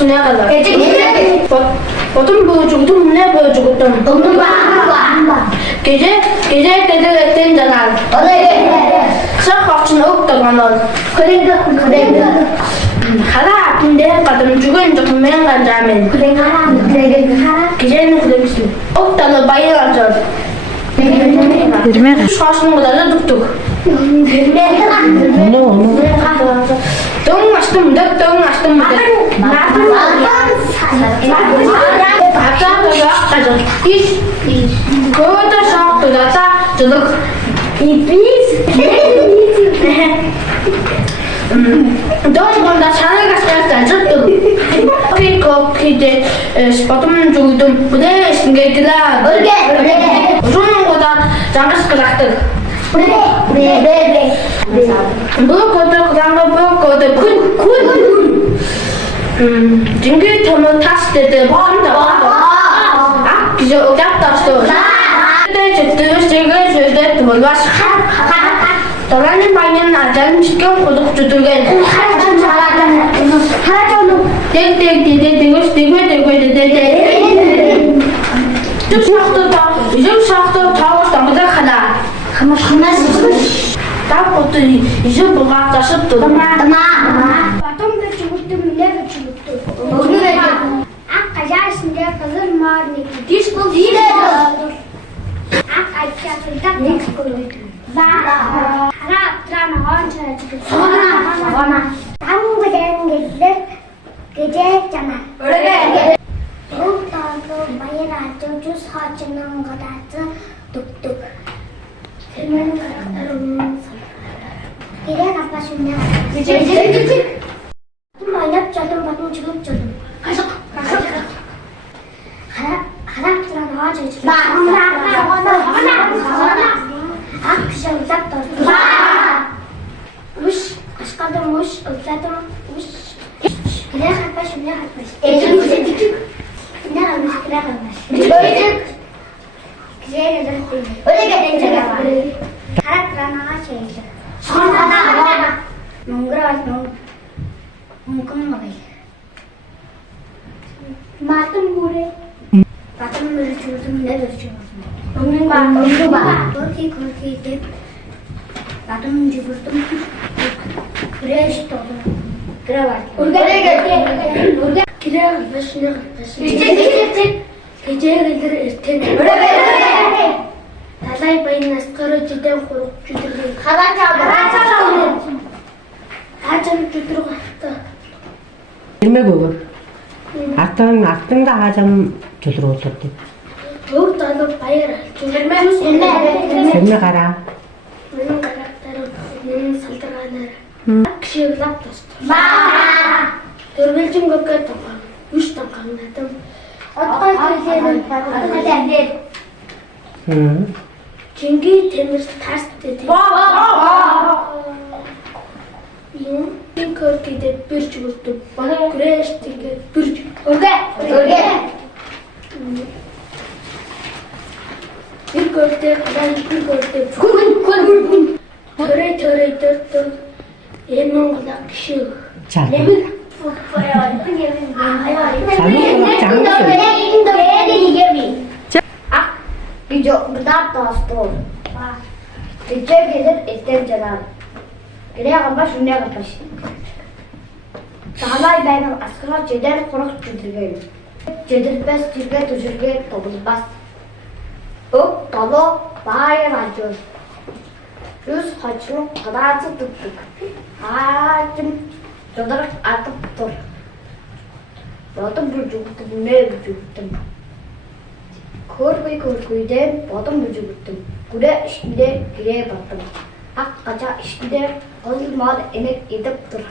순야가다. 보통 보여주고 내 보여주고 또. Gece dedekten kısa kalçın oktaganol. Hara günde kadın 죽은 조금만 간다면 gecenin kıdemsin. Oktalı bayılacak. Şaşın kadar tuttuk. Tung açtım da. İş. Köyde şahtı da çocuk. Doğumda çarıga çıkarsan çıktım. Köyde spotum çuydum. Bu da üstüne gittiler. Uzun kadar canı sıkılaktı. Bu köyde kun. Çünkü tamı tas dedi. Güzel ocak taştı. Çıktı, sözde tıvırlar. Dolanın bayının acanın çıkıyor, koduk tuturgen. Tüm şahtı tavuştan bize kadar. Tak kotu, yüzü bulmak taşıp durdu. Потом да чугутtu, миле чугутtu. Ак кажарсында кызыр марник. Диш кыл диде. Ак айтчатында диш кыл. Хара трана хонча чугутtu. Согона. Тамга денгелер геже жана. Өрөге. Укталды байра жужус хачынын гадаты тук. Сенин карактарың. Кире капашында. Геже. Oynap çaldım, batını çıkıp çaldım. Kaşık. Harap duran ağaç açıldı. Akşam uzak durdu. Uş, kaşkadım uş, uzadım uş. Kire kalpaş. Küçük. Ne kalmış, kire kalmış. Küçük. Kire kalmış. Öyle gelin. Harap duran ağaç açıldı. Sonra. Nungra. Mungkin makai. Matem bure cuci mana cuci. Mungkin kurki tip. Matem cuci fresh todo. Kerabat. Urga. Kira başına. Gece Ertem. Talay bayın askarı cidden koruk cuci. Haraca. Hacım cuci kaçtı. Ирмэг өгөө. Артын да хаажам чөлрөө болоод. Төг долоо баяр. Ирмэ гараа. Миний гарагтаар салдаргаанаар гişиг лав тосто. Төрөлжин гөкөт тоо. Үш тавган надам. Отгой хэлээр багтаад. Чинги тэмэр тастай. Körkide bir çubuktu. Bana güreştike bir çubuk. Örge. Bir körte kadar bir körte. Kun. Töre dörttü. Yemin kadar kişi. Yemin. Gıdap dostum. Gece gelir Ertem canım. Geriye kapaş, önüne kapaş. Dağlar benim askılar ceder koruk cüdürgeyim. Cedirtmez, cüdürge, tücürge, topuzbaz. Ök, dolu, bayır acıyor. Yüz haçlık kadarcı tuttuk. Ağacım, cüdür atıp dur. Botum bucuktum, ne bucuktum. Korkuydum, botum bucuktum. Güre işinde gireye battım. Ak kaça işinde kıl mal emek edip dur.